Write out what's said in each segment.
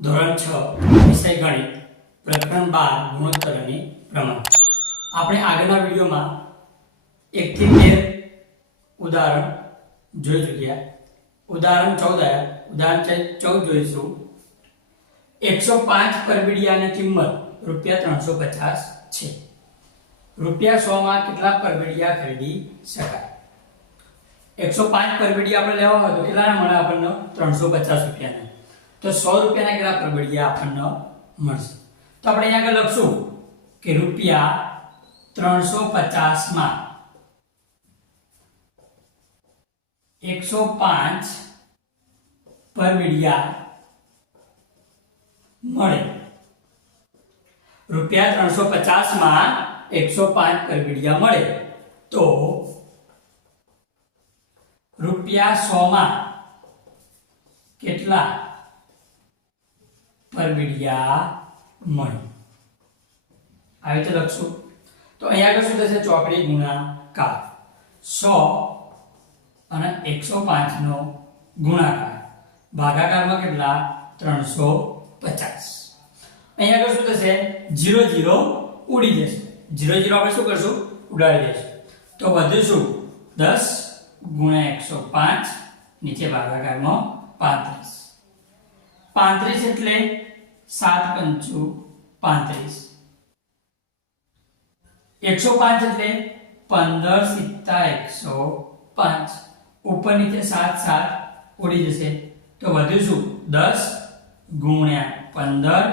ધોરણ 6 વિષય ગણિત પ્રકરણ 12 ગુણોત્તર અને પ્રમાણ. આપણે આગળના વિડિયોમાં 1 થી 13 ઉદાહરણ જોઈ ચૂક્યા. ઉદાહરણ 14 જોઈશું. 105 પરબીડિયાની કિંમત ₹350 છે. ₹100 માં કેટલા પરબીડિયા ખરીદી શકાય? 105 પરબીડિયા આપણે લેવા હોય તો કેટલાના મળે આપણને? ₹350 ના. તો 100 રૂપિયાના કેટલા પરબીડિયા આપણને મળશે? તો આપણે અહીંયા આગળ લખશું કે ₹350 માં 105 પરબીડિયા મળે. ₹350 માં 105 પરબીડિયા મળે તો ₹100 માં કેટલા પરબીડિયા મળે? આવી રીતે લખશું. તો અહીંયા આગળ શું થશે? ચોકડી ગુણાકાર. 100 અને 105 નો ગુણાકાર. ભાગાકારમાં કેટલા? 350. અહીંયા આગળ શું થશે? 0 0 ઉડી જશે. 0 0 આપણે શું કરશું? ઉડાડી દઈશું. તો વધુ શું? 10 ગુણ્યા 105 નીચે ભાગાકારમાં 35. 35 એટલે 7 પંચુ 35. 105 એટલે 15 સિત્તા 105. ઉપર નીચે 7 7 ઉડી જશે. તો વધુ શું? 10 ગુણ્યા 15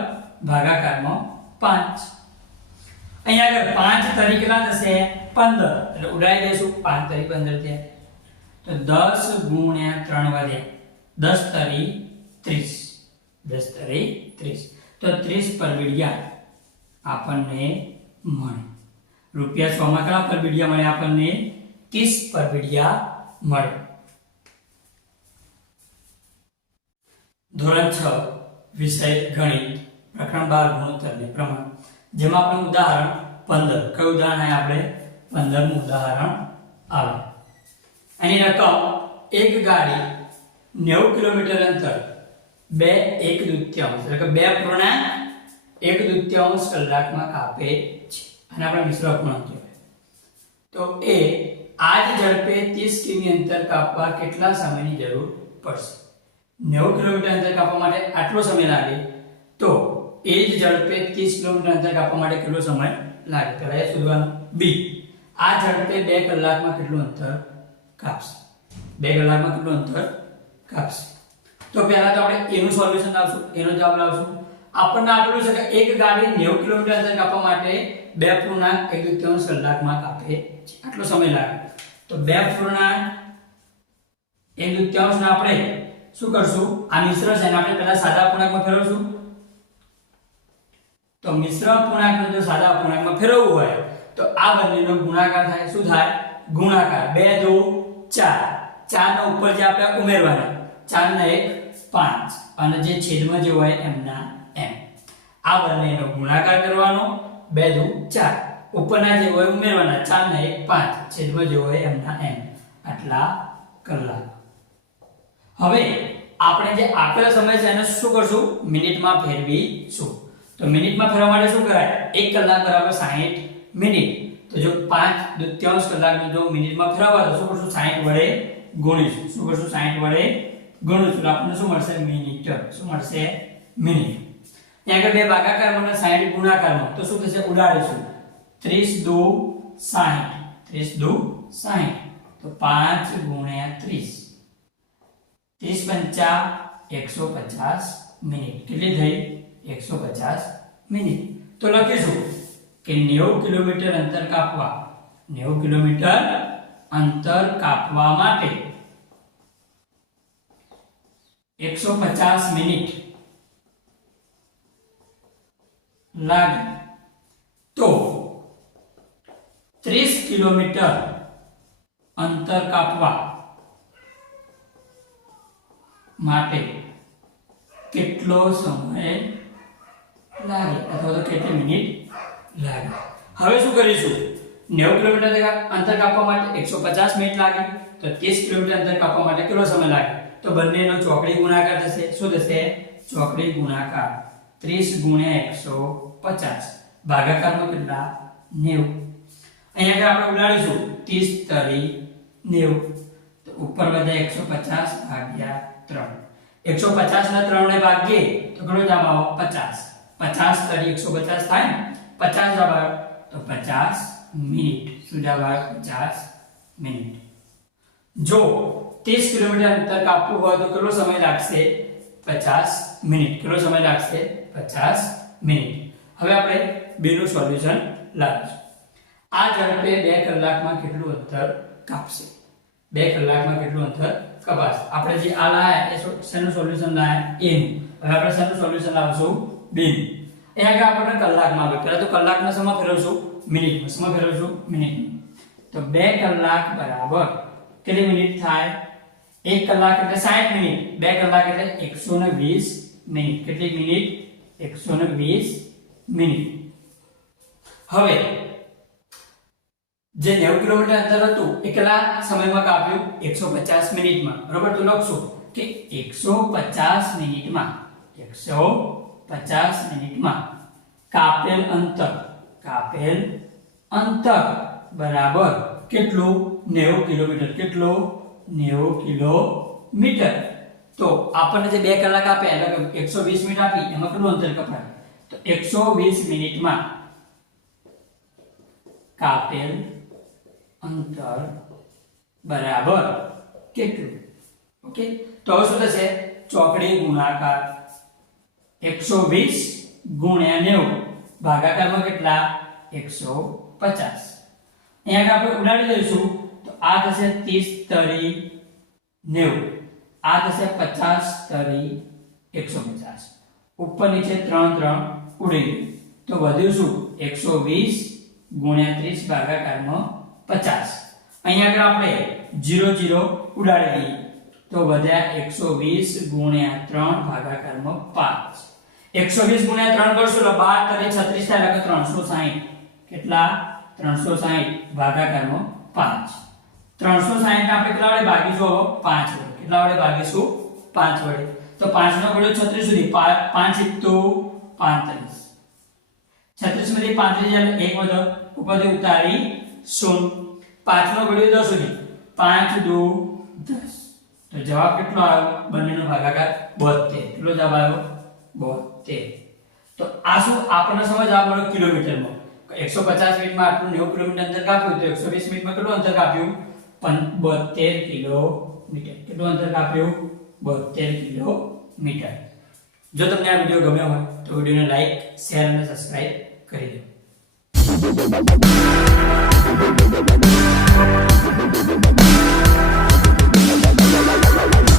ભાગાકારમાં 5. અહીંયા આગળ 5 તરી કેટલા થશે? 15. એટલે ઉડાડી દઈશું. 5 તરી 15 થયા. તો 10 ગુણ્યા 3 વધ્યા. 10 તરી 30. 10 તરી 30. તો 30 પરબીડિયા આપણને મળે. ₹100 માં કેટલા પરબીડિયા મળે આપણને? 30 પરબીડિયા મળે. ધોરણ 6 વિષય ગણિત પ્રકરણ 12 ગુણોત્તર અને પ્રમાણ, જેમાં આપણે ઉદાહરણ 15. કયું ઉદાહરણ છે? આપણે 15મું ઉદાહરણ આવે. એની રકમ એક ગાડી 90 કિલોમીટર અંતર 2.1 એટલે કે 2.1 કલાકમાં કાપે છે. અને આપણે મિશ્ર અપૂર્ણાંક કહેવાય. તો એ આ જ ઝડપે 30 કિમી અંતર કાપવા કેટલા સમયની જરૂર પડશે? 90 કિલોમીટર અંતર કાપવા માટે આટલો સમય લાગે, તો એ જ ઝડપે 30 કિલોમીટર અંતર કાપવા માટે કેટલો સમય લાગે? પહેલા એ શોધવાનું. બી, આ ઝડપે 2 કલાકમાં કેટલું અંતર કાપશે? 2 કલાકમાં કેટલું અંતર કાપશે? તો પહેલા તો આપણે એનું સોલ્યુશન લાવશું, એનો જવાબ લાવશું. આપણને આપેલું છે કે એક ગાડી 90 કિલોમીટર અંતર કાપવા માટે 2.1 કલાકમાં કાપે છે. આટલો સમય લાગે. તો 2.1 ને આપણે શું કરશું? આ મિશ્ર છે ને આપણે પહેલા સાદા અપૂર્ણાંકમાં ફેરવશું. તો મિશ્ર અપૂર્ણાંકને જો સાદા અપૂર્ણાંકમાં ફેરવવું હોય તો આ બંનેનો ગુણાકાર થાય. શું થાય? ગુણાકાર. 2 2 4. 4 નો ઉપર જે આપણે ઉમેરવાના. 4 ને 1 5 અને જે છેદમાં જે હોય એમના એમ. આ બંનેનો ગુણાકાર કરવાનો. 2 2 4. ઉપરના જે હોય ઉમેરવાના. 4 ને 1 5 છેદમાં જે હોય એમના એમ. આટલા કલાક. હવે આપણે જે આપેલો સમય છે એને શું કરશું? મિનિટમાં ફેરવીશું. તો મિનિટમાં ફેરવવા માટે શું કરાય? 1 કલાક બરાબર 60 મિનિટ. તો જો 5/2 કલાકને જો મિનિટમાં ફેરવવા તો શું કરશું? 60 વડે ગુણીશું. શું કરશું? 60 વડે ગુણીશું. તો આપણને શું મળશે? મિનિટ. શું મળશે? મિનિટ. ત્યાં આગળ બે ભાગાકારમાં અને 60 ગુણાકારમાં તો શું થશે? ઉડાડીશું. 30 2 60. 30 2 60. તો 5 ગુણ્યા 30. 30 5 150 મિનિટ. કેટલી થઈ? 150 મિનિટ. તો લખીશું કે 90 કિલોમીટર અંતર કાપવા 90 કિલોમીટર અંતર કાપવા માટે 150 મિનિટ લાગે. તો 30 કિલોમીટર અંતર કાપવા માટે કેટલો સમય લાગે અથવા તો કેટલી મિનિટ લાગે? હવે શું કરીશું? 90 કિલોમીટર અંતર કાપવા માટે 150 મિનિટ લાગે. તો 30 કિલોમીટર અંતર કાપવા માટે કેટલો સમય લાગે? તો બંનેનો ચોકડી ગુણાકાર થશે. શું થશે? ચોકડી ગુણાકાર 30 ગુણ્યા 150 ભાગાકારમાં કેટલા 90 અહીંયા આગળ આપણે ઉડાડીશું 30 તરી 90 તો ઉપર વધે 150 ભાગ્યા 3 150 ના 3 ને ભાગીએ તો કેટલો જવાબ આવે 50 તરી 150 થાય ને 50 જવાબ આવે તો 50 મિનિટ શું જવાબ આવે 50 મિનિટ જો 30 કિલોમીટર અંતર કાપવું હોય તો કેટલો સમય લાગશે 50 મિનિટ કેટલો સમય લાગશે 50 મિનિટ હવે આપણે બેનું સોલ્યુશન લાવીશું આ ઝડપે 2 કલાકમાં કેટલું અંતર કાપશે 2 કલાકમાં કેટલું અંતર કપાશે આપણે જે આ લાયા એ શેનું સોલ્યુશન લાયા a નું હવે આપણે શેનું સોલ્યુશન લાવશું b નું અહીંયા આગળ આપણે કલાકમાં આવે પહેલા તો કલાકના સમય ફેરવશું મિનિટમાં સમય ફેરવશું મિનિટમાં તો 2 કલાક બરાબર કેટલી મિનિટ થાય 1 કલાક એટલે 60 મિનિટ 2 કલાક એટલે 120 મિનિટ કેટલી મિનિટ 120 મિનિટ હવે જે 90 કિલોમીટર અંતર હતું એ કેટલા સમયમાં કાપ્યું 150 મિનિટમાં બરાબર તો લખશું કે 150 મિનિટમાં 150 મિનિટમાં કાપેલ અંતર બરાબર કેટલું 90 કિલોમીટર કેટલું 90 કિલોમીટર તો આપણને જે 2 કલાક આપે એટલે 120 મિનિટ આપી એમાં કેટલું અંતર કપાય તો 120 મિનિટમાં કાપેલ અંતર બરાબર કેટલું ઓકે તો હવે શું થશે ચોકડી ગુણાકાર 120 ગુણ્યા 90 ભાગાકારમાં કેટલા 150 અહીંયા આપણે ઉડાડી દઈશું તો આ થશે 30 તરી 90 આ થશે 50 તરી 150 ઉપર નીચે 3 ઉડી ગયું તો વધ્યું શું 120 ગુણ્યા 30 ભાગાકારમાં 50 અહીંયા આગળ આપણે 0 ઉડાડી દઈએ તો વધ્યા 120 ગુણ્યા 3 ભાગાકારમાં 5 120 ગુણ્યા 3 કરશું તો 12 તરી 36 થાય એટલે 360 કેટલા 360 ભાગાકારમાં 5 360 આપણે કેટલા વડે ભાગીશું 5 વડે કેટલા વડે ભાગીશું 5 વડે તો 5 નો ઘડિયો 36 સુધી 5 * 35 36 માંથી 35 એટલે 1 વધો ઉપરથી ઉતારી 0 5 નો ઘડિયો 10 સુધી 5 * 2 = 10 તો જવાબ કેટલો આવ્યો બંનેનો ભાગાકાર 72 કેટલો જવાબ આવ્યો 72 તો આ શું આપણને સમજ આ મળ્યો કિલોમીટરમાં 150 મિનિટમાં આટલું 90 કિલોમીટર અંતર કાપ્યું તો 120 મિનિટમાં કેટલું અંતર કાપ્યું 72 કિલોમીટર કેટલું અંતર કાપ્યું 72 કિલોમીટર જો તમને આ વિડિયો ગમ્યો હોય તો વિડિયોને લાઈક શેર અને સબસ્ક્રાઇબ કરી દો